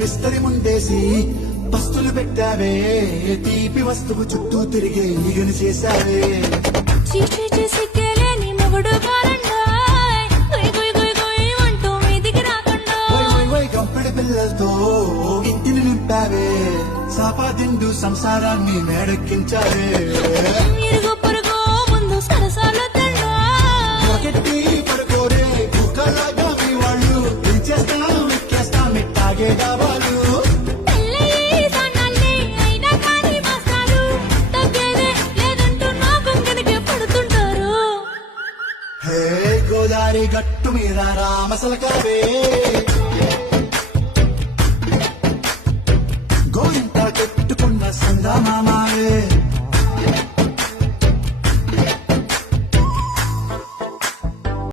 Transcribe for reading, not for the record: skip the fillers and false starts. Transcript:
విస్తరి ముందేసి పస్తులు పెట్టావే తీపి వస్తువు చుట్టూ తిరిగే ఈగను చేశావే చీచి చేసి కేలేని మొగుడు కారండాయ్ గుయ్ గుయ్ గుయ్ గుయ్ అంటూ మీదికి రాకుండా గంపెడి పిల్లలతో ఇంటిని నింపావే సాపాదిండు సంసారాన్ని మేడెక్కించావే ఇరుగు పొరుగు ముందు సరసాలు తిన్నా ఒకటి పడుకోరే కుక్కలాగా మీ వాళ్ళు పెంచేస్తాం ఎక్కేస్తాం ఎట్టాగే కావాలి పెళ్ళయి సన్నాళ్ళే అయినా కానీ మాస్తారు తగ్గేదే లేదంటూ నా బొంగనికే పడుతుంటారు హే గోదారి గట్టు మీద రామసలకావే గోరింట కట్టుకున్న సందా మామావే